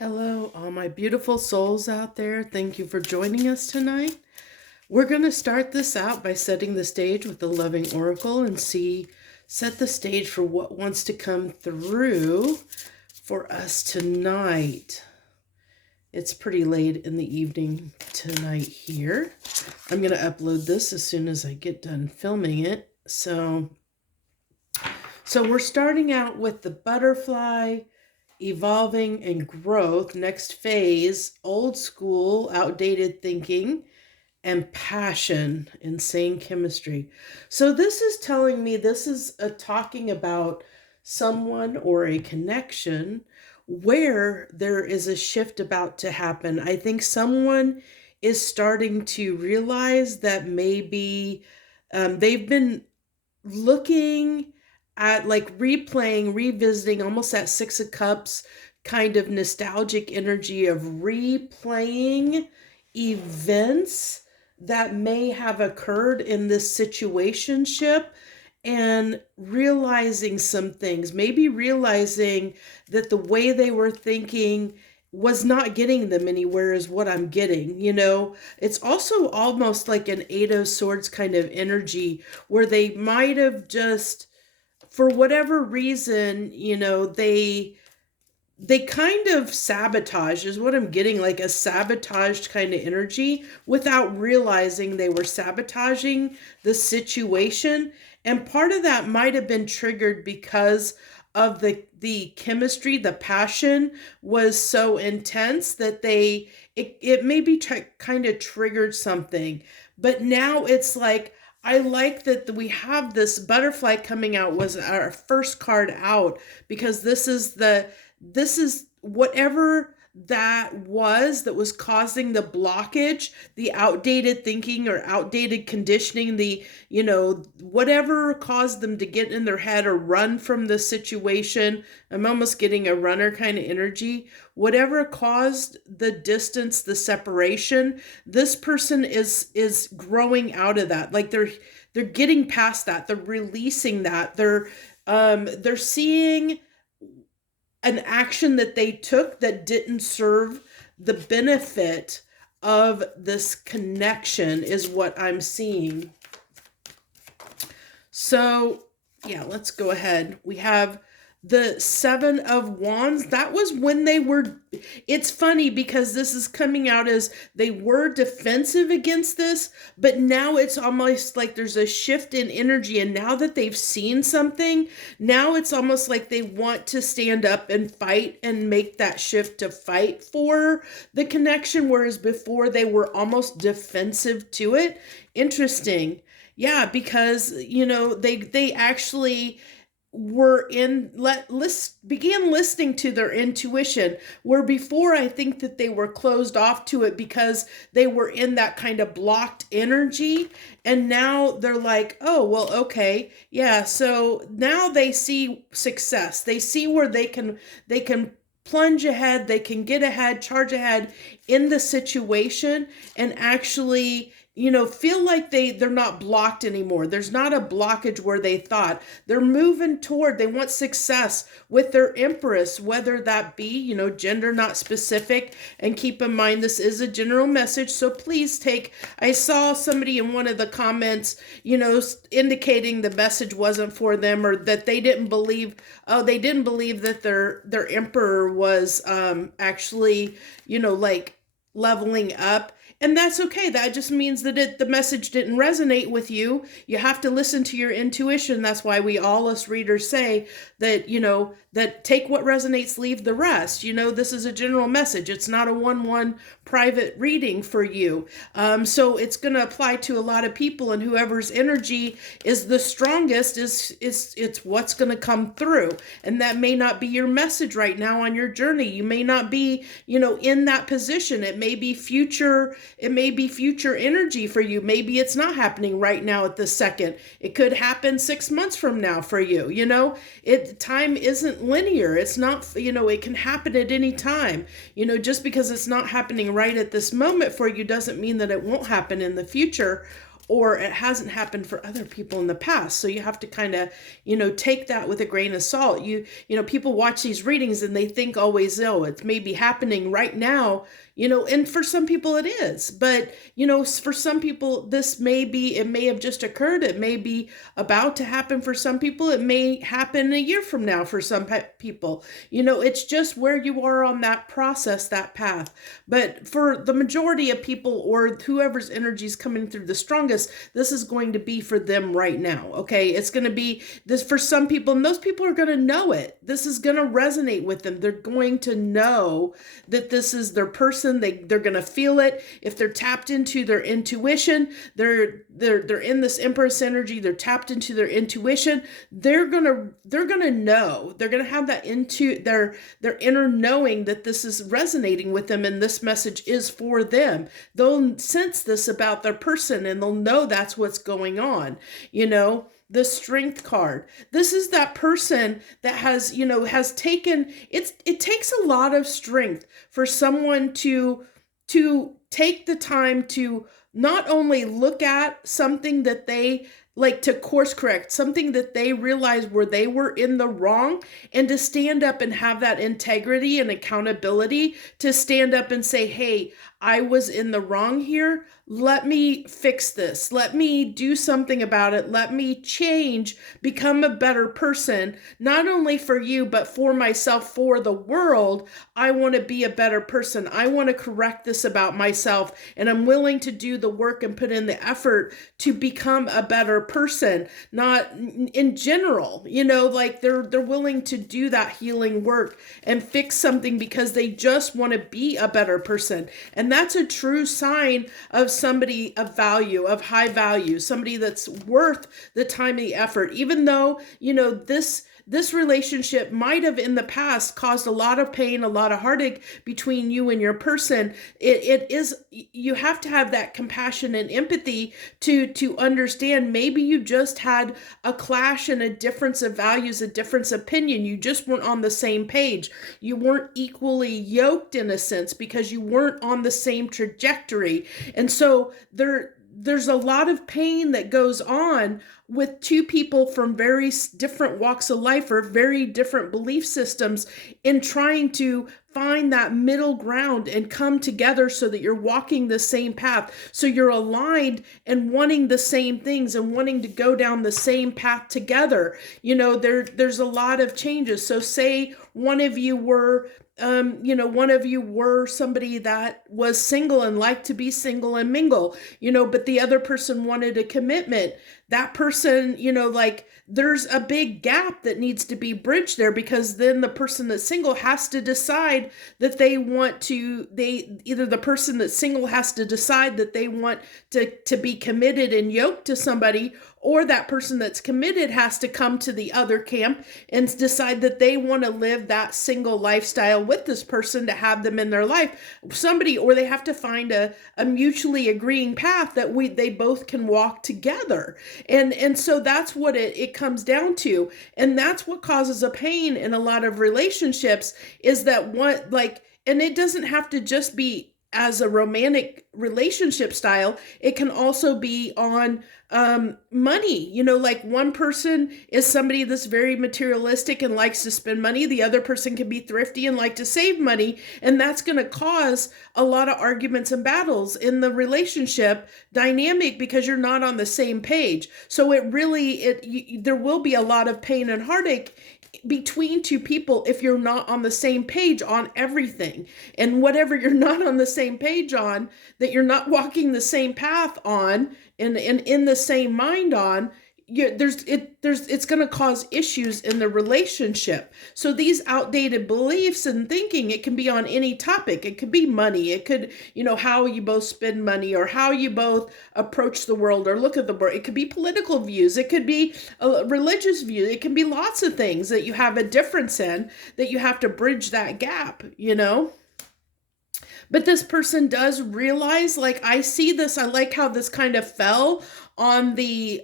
Hello, all my beautiful souls out there. Thank you for joining us tonight. We're going to start this out by setting the stage with the loving oracle and set the stage for what wants to come through for us tonight. It's pretty late in the evening tonight here. I'm going to upload this as soon as I get done filming it. So we're starting out with the butterfly, evolving and growth, next phase, old school, outdated thinking, and passion, insane chemistry. So this is telling me this is talking about someone or a connection where there is a shift about to happen. I think someone is starting to realize that maybe they've been looking at like replaying, revisiting, almost that Six of Cups kind of nostalgic energy of replaying events that may have occurred in this situationship and realizing some things, maybe realizing that the way they were thinking was not getting them anywhere is what I'm getting. It's also almost like an Eight of Swords kind of energy where they might have just, for whatever reason, they kind of sabotage is what I'm getting, like a sabotaged kind of energy without realizing they were sabotaging the situation. And part of that might have been triggered because of the chemistry, the passion was so intense that it maybe kind of triggered something. But now it's like, I like that we have this butterfly coming out was our first card out, because this is whatever that was causing the blockage, the outdated thinking or outdated conditioning, whatever caused them to get in their head or run from the situation. I'm almost getting a runner kind of energy. Whatever caused the distance, the separation, this person is growing out of that. Like they're getting past that. They're releasing that. They're seeing an action that they took that didn't serve the benefit of this connection is what I'm seeing. So, yeah, let's go ahead. We have the Seven of Wands. That was when it's funny because this is coming out as they were defensive against this, but now it's almost like there's a shift in energy. And now that they've seen something, now it's almost like they want to stand up and fight and make that shift to fight for the connection. Whereas before they were almost defensive to it. Interesting. Yeah, because, they actually began listening to their intuition, where before I think that they were closed off to it because they were in that kind of blocked energy. And now they're like, oh, well, okay. Yeah. So now they see success. They see where they can plunge ahead. They can get ahead, charge ahead in the situation and actually feel like they're not blocked anymore. There's not a blockage where they thought. They're moving toward, they want success with their Empress, whether that be, gender not specific. And keep in mind, this is a general message. So please I saw somebody in one of the comments, indicating the message wasn't for them, or that they didn't believe that their Emperor was actually, like leveling up. And that's okay. That just means that the message didn't resonate with you. You have to listen to your intuition. That's why we all us readers say that, that take what resonates, leave the rest. This is a general message. It's not a 1-1 private reading for you. So it's going to apply to a lot of people, and whoever's energy is the strongest it's what's going to come through. And that may not be your message right now on your journey. You may not be, in that position. It may be future energy for you. Maybe it's not happening right now at this second. It could happen 6 months from now for you. Time isn't linear. It's not, it can happen at any time. Just because it's not happening right at this moment for you doesn't mean that it won't happen in the future. or it hasn't happened for other people in the past. So you have to kind of, take that with a grain of salt. People watch these readings and they think always, oh, it's maybe happening right now, and for some people it is. But, for some people, it may have just occurred. It may be about to happen for some people. It may happen a year from now for some people. It's just where you are on that process, that path. But for the majority of people, or whoever's energy is coming through the strongest, this is going to be for them right now. Okay. It's going to be this for some people, and those people are going to know it. This is going to resonate with them. They're going to know that this is their person. They're going to feel it. If they're tapped into their intuition, they're in this Empress energy. They're tapped into their intuition. They're going to know. They're going to have that into their inner knowing that this is resonating with them and this message is for them. They'll sense this about their person and they'll know that's what's going on. The Strength card. This is that person that has taken, it takes a lot of strength for someone to take the time to not only look at something that they like, to course correct something that they realized where they were in the wrong, and to stand up and have that integrity and accountability to stand up and say, hey, I was in the wrong here. Let me fix this. Let me do something about it. Let me change, become a better person, not only for you, but for myself, for the world. I want to be a better person. I want to correct this about myself, and I'm willing to do the work and put in the effort to become a better person. Not in general, like they're willing to do that healing work and fix something because they just want to be a better person. And that's a true sign of somebody of value, of high value, somebody that's worth the time and the effort. Even though, this relationship might have in the past caused a lot of pain, a lot of heartache between you and your person. You have to have that compassion and empathy to understand maybe you just had a clash and a difference of values, a difference of opinion. You just weren't on the same page. You weren't equally yoked in a sense because you weren't on the same trajectory. And so there's a lot of pain that goes on with two people from very different walks of life or very different belief systems in trying to find that middle ground and come together so that you're walking the same path. So you're aligned and wanting the same things and wanting to go down the same path together. There's a lot of changes. So say one of you were somebody that was single and liked to be single and mingle, but the other person wanted a commitment. That person, there's a big gap that needs to be bridged there, because then the person that's single has to decide that either the person that's single has to decide that they want to be committed and yoked to somebody, or that person that's committed has to come to the other camp and decide that they want to live that single lifestyle with this person to have them in their life. Or they have to find a mutually agreeing path that they both can walk together. And so that's what it comes down to. And that's what causes a pain in a lot of relationships, is that and it doesn't have to just be as a romantic relationship style. It can also be on money. Like one person is somebody that's very materialistic and likes to spend money. The other person can be thrifty and like to save money. And that's going to cause a lot of arguments and battles in the relationship dynamic because you're not on the same page. So there will be a lot of pain and heartache between two people if you're not on the same page on everything. And whatever you're not on the same page on, that you're not walking the same path on and in the same mind on, it's going to cause issues in the relationship. So these outdated beliefs and thinking, it can be on any topic. It could be money. It could, how you both spend money, or how you both approach the world or look at the world. It could be political views. It could be a religious view. It can be lots of things that you have a difference in, that you have to bridge that gap, But this person does realize, I see this, I like how this kind of fell on the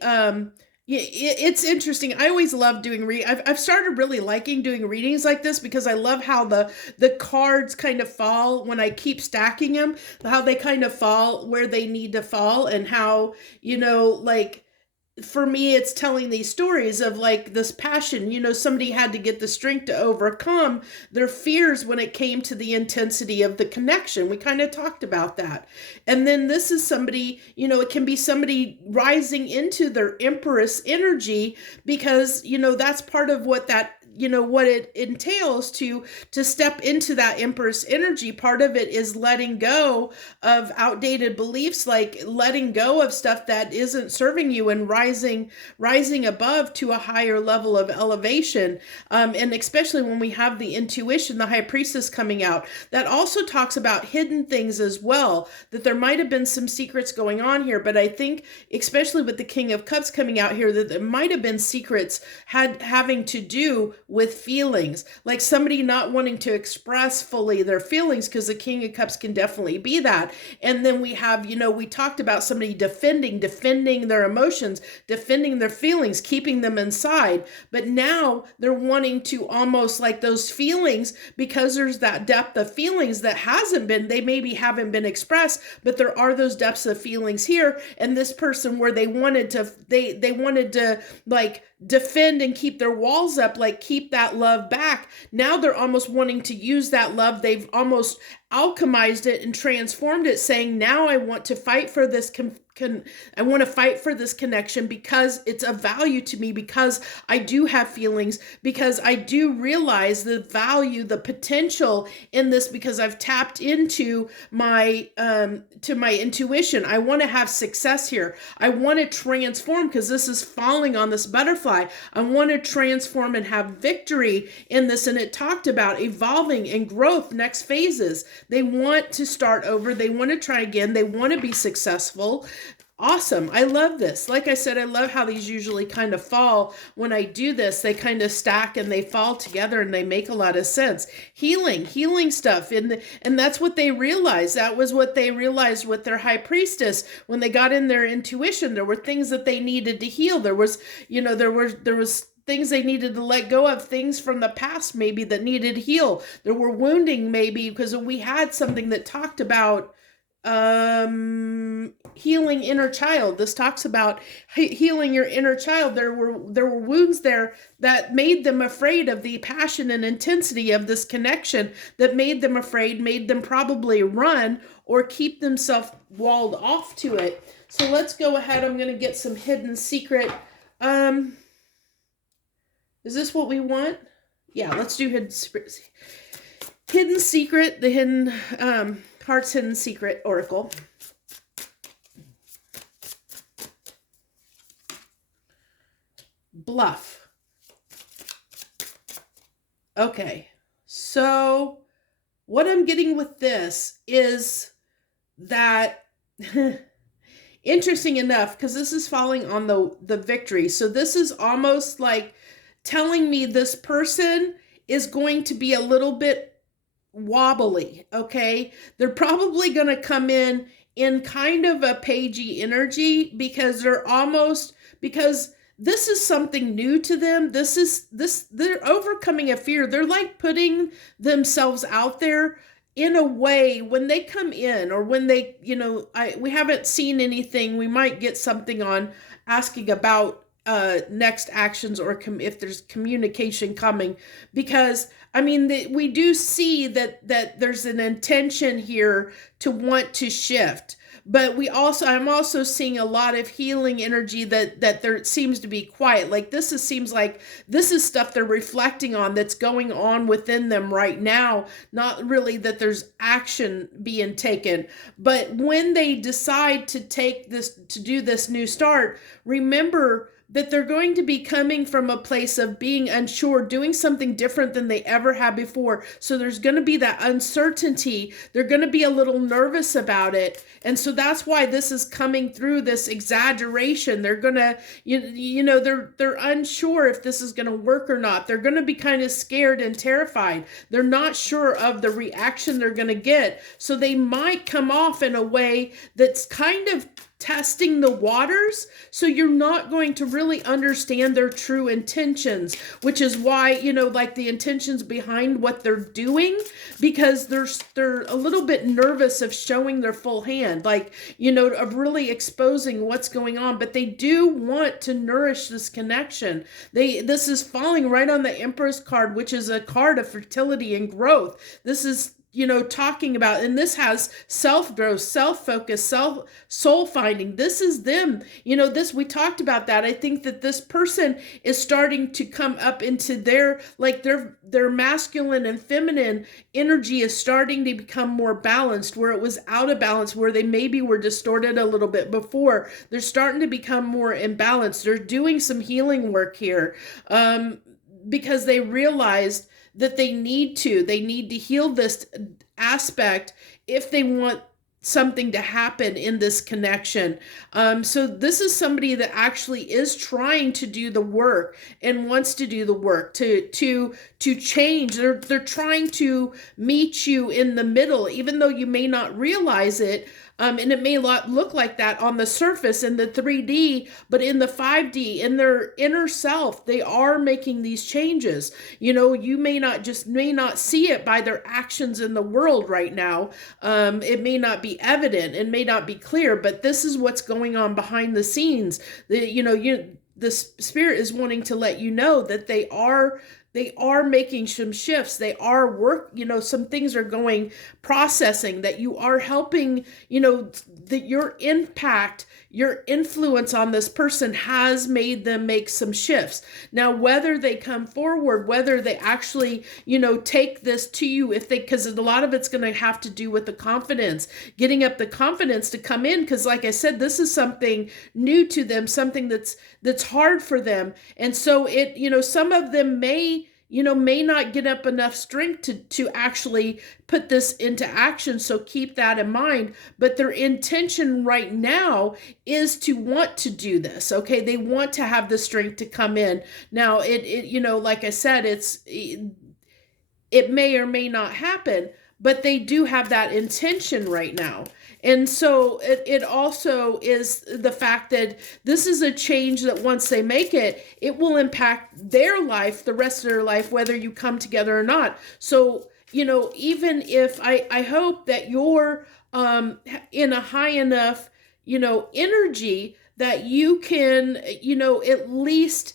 Yeah, it's interesting. I always love doing I've started really liking doing readings like this because I love how the cards kind of fall when I keep stacking them, how they kind of fall where they need to fall, and how, like, for me it's telling these stories of like this passion. Somebody had to get the strength to overcome their fears when it came to the intensity of the connection. We kind of talked about that. And then this is somebody, it can be somebody rising into their empress energy, because that's part of what that, what it entails to step into that empress energy. Part of it is letting go of outdated beliefs, like letting go of stuff that isn't serving you, and rising above to a higher level of elevation. And especially when we have the intuition, the high priestess coming out, that also talks about hidden things as well, that there might have been some secrets going on here. But I think, especially with the King of Cups coming out here, that there might have been secrets having to do with feelings, like somebody not wanting to express fully their feelings, because the King of Cups can definitely be that. And then we have, we talked about somebody defending their emotions, defending their feelings, keeping them inside. But now they're wanting to almost, like, those feelings, because there's that depth of feelings that they maybe haven't been expressed, but there are those depths of feelings here. And this person, where they wanted to like defend and keep their walls up, like keep that love back. Now they're almost wanting to use that love. They've almost alchemized it and transformed it, saying, now I want to fight for this I want to fight for this connection, because it's of value to me, because I do have feelings, because I do realize the value, the potential in this, because I've tapped into my intuition. I want to have success here. I want to transform, because this is falling on this butterfly. I want to transform and have victory in this. And it talked about evolving and growth, next phases. They want to start over. They want to try again. They want to be successful. Awesome. I love this. Like I said, I love how these usually kind of fall when I do this. They kind of stack and they fall together and they make a lot of sense. Healing stuff. And that's what they realized. That was what they realized with their high priestess when they got in their intuition. There were things that they needed to heal. There was things they needed to let go of, things from the past maybe that needed to heal. There were wounding maybe, because we had something that talked about healing inner child. This talks about healing your inner child. There were wounds there that made them afraid of the passion and intensity of this connection, that made them afraid, made them probably run or keep themselves walled off to it. So let's go ahead. I'm going to get some hidden secret. Is this what we want? Yeah, let's do hidden secret. Hidden secret, the hidden Heart's Hidden Secret Oracle. Bluff. Okay, so what I'm getting with this is that interesting enough, because this is falling on the victory. So this is almost like telling me this person is going to be a little bit wobbly, okay? They're probably going to come in kind of a pagey energy, because because this is something new to them. They're overcoming a fear. They're like putting themselves out there in a way when they come in, or when they, we haven't seen anything. We might get something on asking about next actions, or if there's communication coming, because we do see that there's an intention here to want to shift. But I'm also seeing a lot of healing energy that there seems to be quiet. Like seems like this is stuff they're reflecting on, that's going on within them right now. Not really that there's action being taken. But when they decide to do this new start, remember that they're going to be coming from a place of being unsure, doing something different than they ever have before. So there's going to be that uncertainty. They're going to be a little nervous about it. And so that's why this is coming through, this exaggeration. They're going to, they're unsure if this is going to work or not. They're going to be kind of scared and terrified. They're not sure of the reaction they're going to get. So they might come off in a way that's kind of testing the waters. So you're not going to really understand their true intentions, which is why, like the intentions behind what they're doing, because they're a little bit nervous of showing their full hand, like, of really exposing what's going on. But they do want to nourish this connection. This is falling right on the Empress card, which is a card of fertility and growth. This is talking about, and this has self-growth, self-focus, soul finding. This is them, we talked about that. I think that this person is starting to come up into their masculine and feminine energy is starting to become more balanced, where it was out of balance, where they maybe were distorted a little bit before. They're starting to become more imbalanced. They're doing some healing work here, because they realized that they need to heal this aspect if they want something to happen in this connection. So this is somebody that actually is trying to do the work and wants to do the work to change. They're trying to meet you in the middle, even though you may not realize it. And it may not look like that on the surface in the 3D, but in the 5D, in their inner self, they are making these changes. You may not see it by their actions in the world right now. It may not be evident, it may not be clear, but this is what's going on behind the scenes. The spirit is wanting to let you know that they are making some shifts. They are some things are going processing, that you are helping, that your impact, your influence on this person has made them make some shifts. Now, whether they come forward, whether they actually, take this to you, because a lot of it's going to have to do with the confidence, getting up the confidence to come in. Because like I said, this is something new to them, something that's hard for them. And so some of them may not get up enough strength to actually put this into action. So keep that in mind. But their intention right now is to want to do this. Okay. They want to have the strength to come in. Now like I said, it may or may not happen, but they do have that intention right now. And so it also is the fact that this is a change that once they make it, it will impact their life, the rest of their life, whether you come together or not. So, even if I hope that you're in a high enough, energy that you can, at least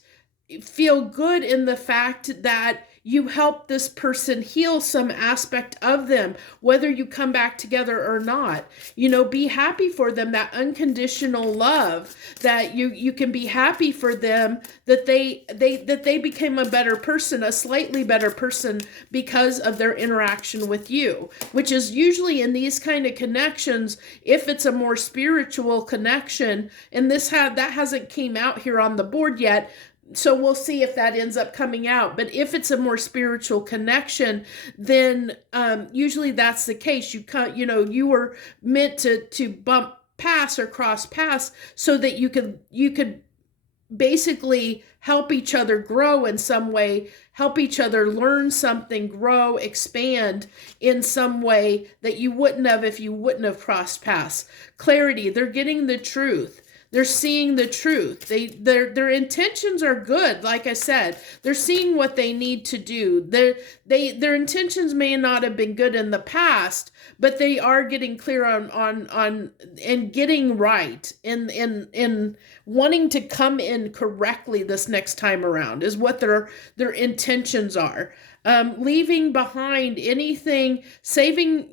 feel good in the fact that you help this person heal some aspect of them, whether you come back together or not. Be happy for them, that unconditional love, that you can be happy for them, that they became a better person, a slightly better person because of their interaction with you, which is usually in these kind of connections, if it's a more spiritual connection, and that hasn't came out here on the board yet. So we'll see if that ends up coming out. But if it's a more spiritual connection, then usually that's the case. You were meant to bump paths or cross paths so that you could basically help each other grow in some way, help each other learn something, grow, expand in some way that you wouldn't have if you wouldn't have crossed paths. Clarity, they're getting the truth. They're seeing the truth. Their intentions are good. Like I said, they're seeing what they need to do. Their intentions may not have been good in the past, but they are getting clear on and getting right in wanting to come in correctly this next time around is what their intentions are. Leaving behind anything, saving,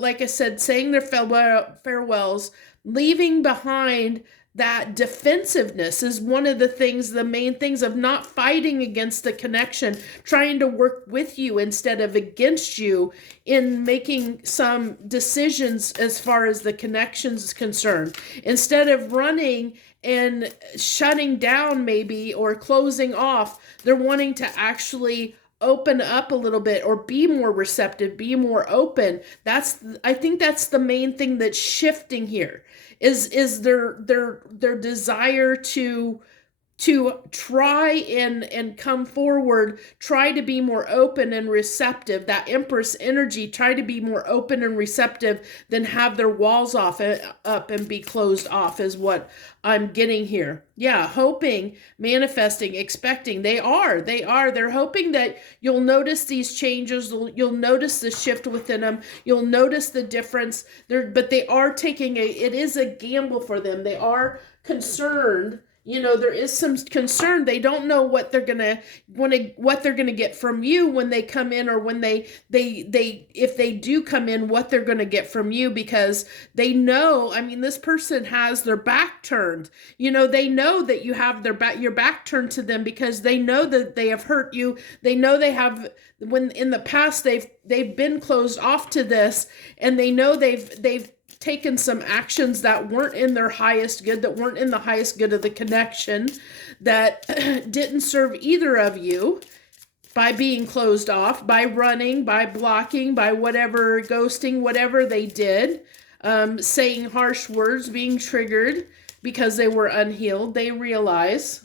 like I said, saying their farewells, leaving behind that defensiveness is one of the main things of not fighting against the connection, trying to work with you instead of against you in making some decisions as far as the connection is concerned. Instead of running and shutting down maybe or closing off, they're wanting to actually open up a little bit or be more receptive, be more open. I think that's the main thing that's shifting here is their desire to to try and come forward, try to be more open and receptive. That Empress energy, try to be more open and receptive than have their walls up and be closed off, is what I'm getting here. Yeah, hoping, manifesting, expecting. They're hoping that you'll notice these changes, you'll notice the shift within them, you'll notice the difference. But they are taking it is a gamble for them. They are concerned. There is some concern. They don't know what they're gonna get from you when they come in, or when they if they do come in, what they're gonna get from you, because they know. I mean, this person has their back turned. They know that you have your back turned to them, because they know that they have hurt you. They know they have, when in the past they've been closed off to this, and they know they've taken some actions that weren't in their highest good, that weren't in the highest good of the connection, that didn't serve either of you, by being closed off, by running, by blocking, by whatever, ghosting, whatever they did, saying harsh words, being triggered because they were unhealed. They realize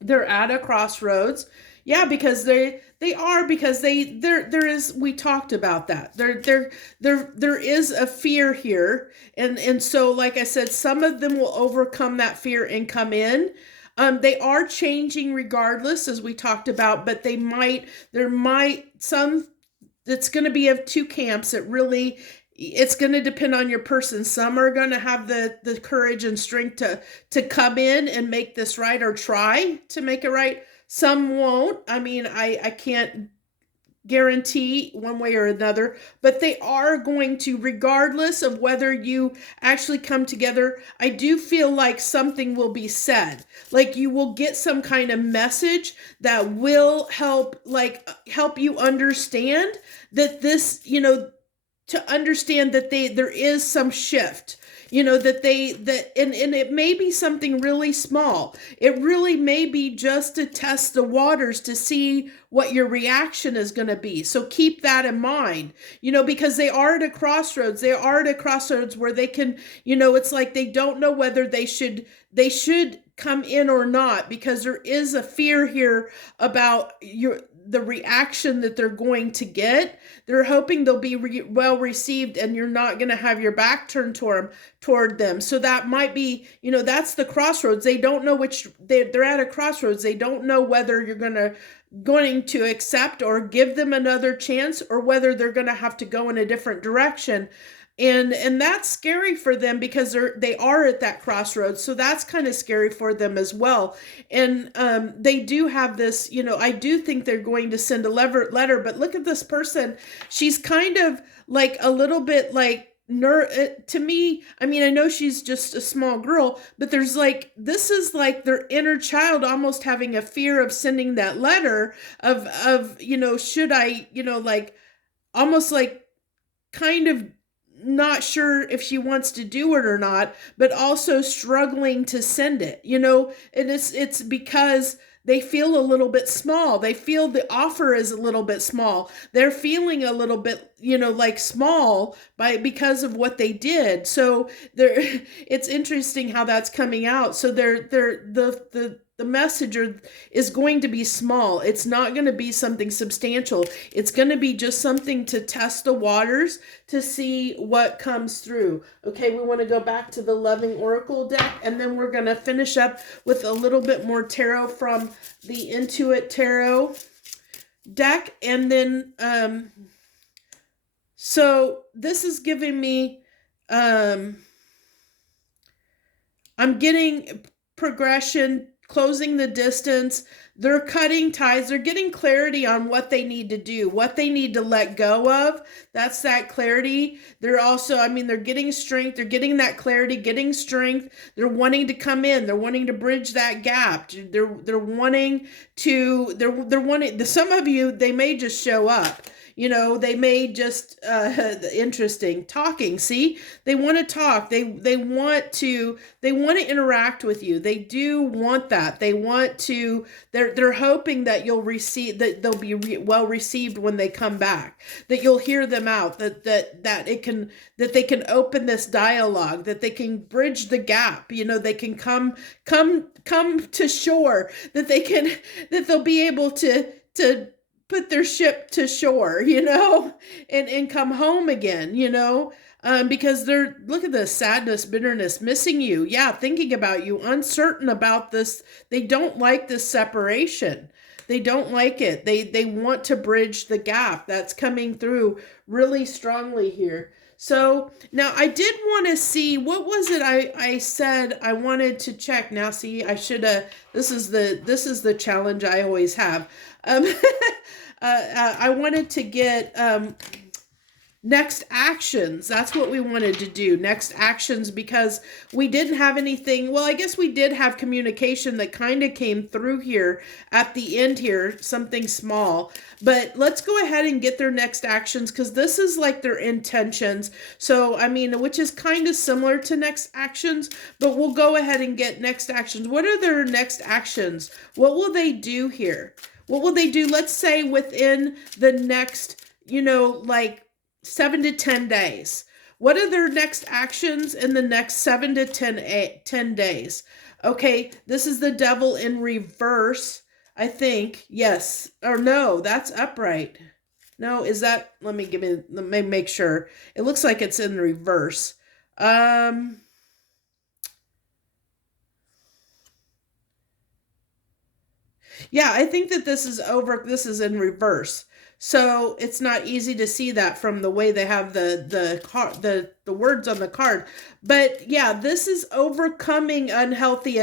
they're at a crossroads. Yeah, because there is, we talked about that. There is a fear here. And so, like I said, some of them will overcome that fear and come in. They are changing regardless, as we talked about, but it's going to be of two camps. It's going to depend on your person. Some are going to have the courage and strength to come in and make this right, or try to make it right. Some won't. I mean, I can't guarantee one way or another, but they are going to, regardless of whether you actually come together. I do feel like something will be said, like you will get some kind of message that will help you understand that this, to understand that there is some shift. And it may be something really small. It really may be just to test the waters, to see what your reaction is going to be. So keep that in mind, because they are at a crossroads. They are at a crossroads where they can, it's like they don't know whether they should come in or not, because there is a fear here about the reaction that they're going to get. They're hoping they'll be well received, and you're not going to have your back turned toward them. So that might be, that's the crossroads. They don't know they're at a crossroads. They don't know whether you're going to accept or give them another chance, or whether they're going to have to go in a different direction. And that's scary for them, because they are at that crossroads. So that's kind of scary for them as well. And they do have this, I do think they're going to send a letter, but look at this person. She's kind of like a little bit like, to me, I mean, I know she's just a small girl, but this is like their inner child almost having a fear of sending that letter of should I, almost like kind of not sure if she wants to do it or not, but also struggling to send it, and it's because they feel a little bit small. They feel the offer is a little bit small. They're feeling a little bit, like small because of what they did. So it's interesting how that's coming out. So the messenger is going to be small. It's not going to be something substantial. It's going to be just something to test the waters, to see what comes through. Okay, we want to go back to the Loving Oracle deck, and then we're going to finish up with a little bit more tarot from the Intuit Tarot deck. And then, so this is giving me, I'm getting progression, closing the distance. They're cutting ties. They're getting clarity on what they need to do, what they need to let go of. That's that clarity. They're also, they're getting strength. They're getting that clarity, getting strength. They're wanting to come in. They're wanting to bridge that gap. They're wanting to, they're wanting, some of you, they may just show up. They may just interesting talking. See, they want to talk. They want to interact with you. They do want that. They want to. They're hoping that they'll be well received when they come back. That you'll hear them out. That they can open this dialogue. That they can bridge the gap. They can come to shore. That they'll be able to put their ship to shore, and come home again, because look at the sadness, bitterness, missing you. Yeah, thinking about you, uncertain about this. They don't like this separation. They don't like it. They want to bridge the gap. That's coming through really strongly here. So now I did want to see, what was it I said I wanted to check. Now see, I should have, this is the challenge I always have. I wanted to get next actions. That's what we wanted to do. Next actions, because we didn't have anything. Well, I guess we did have communication that kind of came through here at the end here, something small. But let's go ahead and get their next actions, because this is like their intentions. So, which is kind of similar to next actions, but we'll go ahead and get next actions. What are their next actions? What will they do here? What will they do? Let's say within the next, like 7 to 10 days. What are their next actions in the next 7 to 10 days? Okay, this is the devil in reverse, I think. Yes. Or no, that's upright. No, is that, let me make sure. It looks like it's in reverse. Yeah, I think that this is in reverse. So it's not easy to see that from the way they have the words on the card. But yeah, this is overcoming unhealthy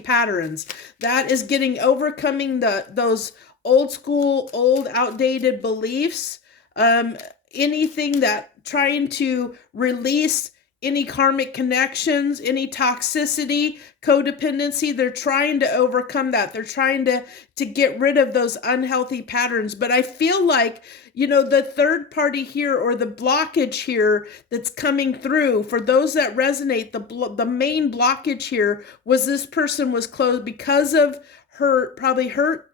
patterns. That is overcoming those old school, old outdated beliefs. Anything that trying to release any karmic connections, any toxicity, codependency, they're trying to overcome that. They're trying to get rid of those unhealthy patterns. But I feel like, the third party here, or the blockage here that's coming through, for those that resonate, the main blockage here was this person was closed because of hurt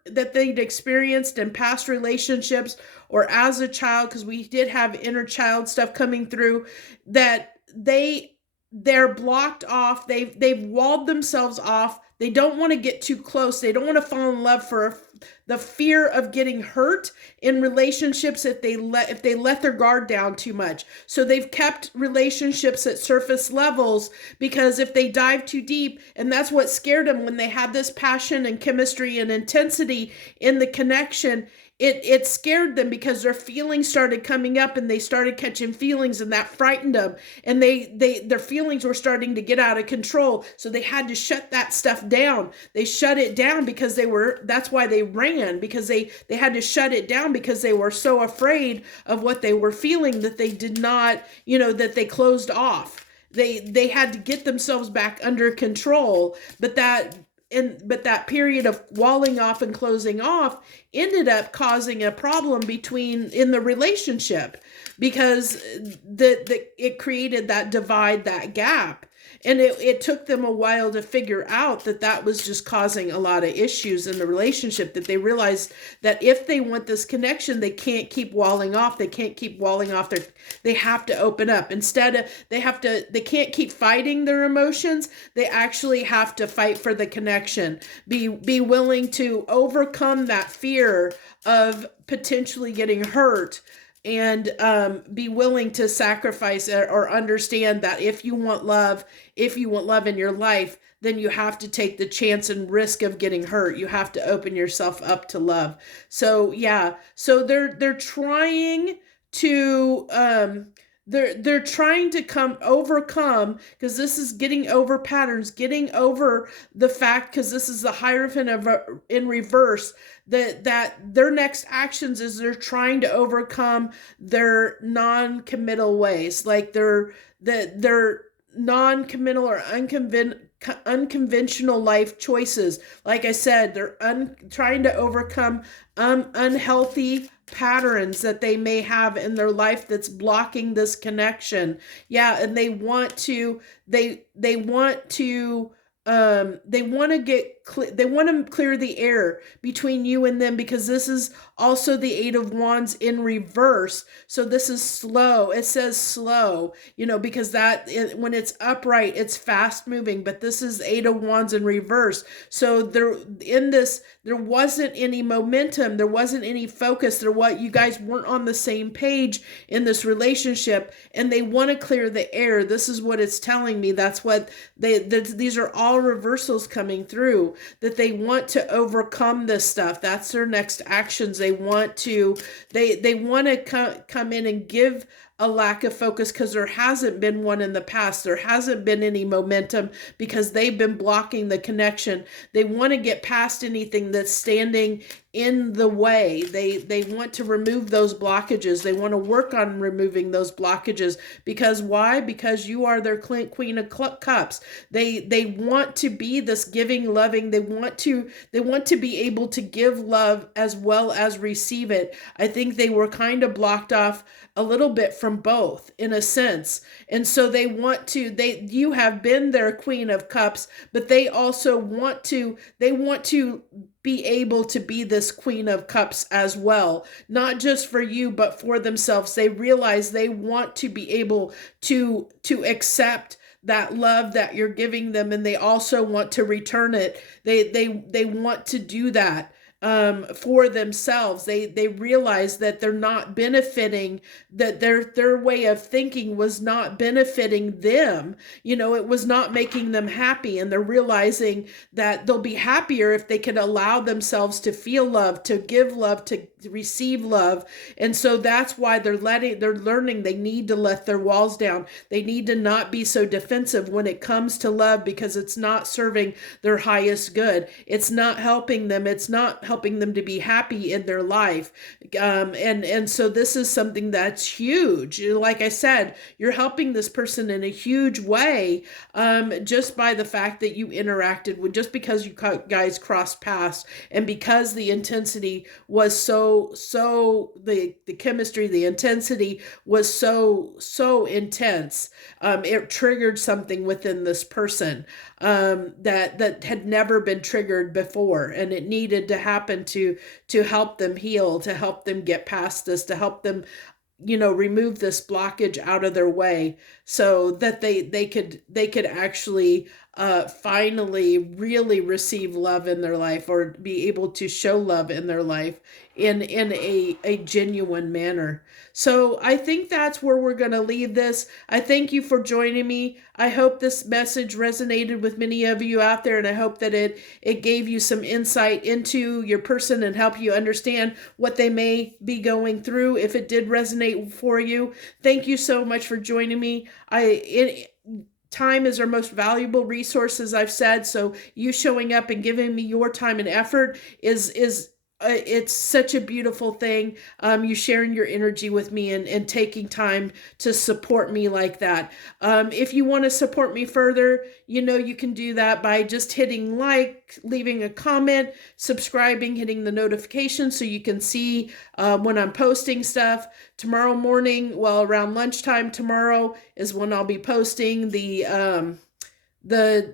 that they'd experienced in past relationships or as a child, because we did have inner child stuff coming through, that they're blocked off. They've walled themselves off. They don't want to get too close. They don't want to fall in love for the fear of getting hurt in relationships if they let their guard down too much. So they've kept relationships at surface levels, because if they dive too deep, and that's what scared them when they had this passion and chemistry and intensity in the connection, it scared them, because their feelings started coming up and they started catching feelings, and that frightened them, and their feelings were starting to get out of control. So they had to shut that stuff down. They shut it down because that's why they ran, because they had to shut it down because they were so afraid of what they were feeling that they did not, that they closed off. They had to get themselves back under control, but that period of walling off and closing off ended up causing a problem in the relationship, because it created that divide, that gap. And it took them a while to figure out that was just causing a lot of issues in the relationship, that they realized that if they want this connection, they can't keep walling off. They can't keep walling off. They have to open up. Instead, they can't keep fighting their emotions. They actually have to fight for the connection. Be willing to overcome that fear of potentially getting hurt, and be willing to sacrifice or understand that if you want love in your life, then you have to take the chance and risk of getting hurt. You have to open yourself up to love. So yeah, so they're trying to they're trying to overcome, because this is getting over patterns, getting over the fact, because this is the Hierophant in reverse, that their next actions is they're trying to overcome their non-committal ways, like their non-committal or unconventional life choices. Like I said, they're trying to overcome unhealthy patterns that they may have in their life that's blocking this connection. Yeah, and they want to they want to they want to clear the air between you and them, because this is also the Eight of Wands in reverse. So this is slow. It says slow, because when it's upright, it's fast moving, but this is Eight of Wands in reverse. So there wasn't any momentum. There wasn't any focus. You guys weren't on the same page in this relationship, and they want to clear the air. This is what it's telling me. That's what these are all reversals coming through, that they want to overcome this stuff. That's their next actions. They want to come in and give a lack of focus, because there hasn't been one in the past. There hasn't been any momentum because they've been blocking the connection. They want to get past anything that's standing in the way. They want to remove those blockages. They want to work on removing those blockages. Because why? Because you are their Queen of Cups. They want to be this giving, loving. They want to be able to give love as well as receive it. I think they were kind of blocked off a little bit from both, in a sense. And so you have been their Queen of Cups, but they also want to be able to be this Queen of Cups as well, not just for you, but for themselves. They realize they want to be able to accept that love that you're giving them, and they also want to return it. They want to do that for themselves. They realize that they're not benefiting, that their way of thinking was not benefiting them. It was not making them happy, and they're realizing that they'll be happier if they can allow themselves to feel love, to give love, to receive love. And so that's why they're learning they need to let their walls down. They need to not be so defensive when it comes to love, because it's not serving their highest good. It's not helping them. It's not helping them to be happy in their life. And so this is something that's huge. Like I said, you're helping this person in a huge way, just by the fact that you interacted with, just because you guys crossed paths, and because the intensity was the chemistry, the intensity was so intense. It triggered something within this person that had never been triggered before, and it needed to happen to help them heal, to help them get past this, to help them remove this blockage out of their way, so that they could actually finally really receive love in their life, or be able to show love in their life in a genuine manner. So I think that's where we're going to leave this. I thank you for joining me. I hope this message resonated with many of you out there, and I hope that it gave you some insight into your person and help you understand what they may be going through. If it did resonate for you, thank you so much for joining me. Time is our most valuable resource, as I've said. So you showing up and giving me your time and effort is it's such a beautiful thing. You sharing your energy with me and taking time to support me like that. If you want to support me further, you can do that by just hitting like, leaving a comment, subscribing, hitting the notification so you can see when I'm posting stuff. Tomorrow morning, around lunchtime tomorrow is when I'll be posting the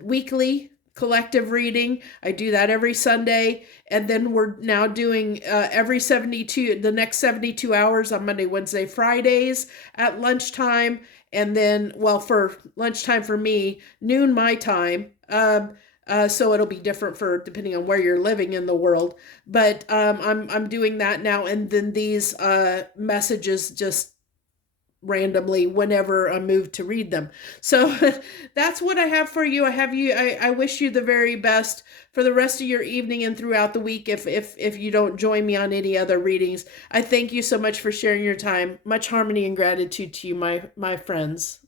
weekly collective reading. I do that every Sunday, and then we're now doing the next 72 hours on Monday, Wednesday, Fridays at lunchtime, and then for lunchtime for me, noon my time. So it'll be different depending on where you're living in the world, but I'm doing that now, and then these messages just randomly whenever I move to read them. So that's what I have for you. I wish you the very best for the rest of your evening and throughout the week. If you don't join me on any other readings, I thank you so much for sharing your time. Much harmony and gratitude to you, my friends.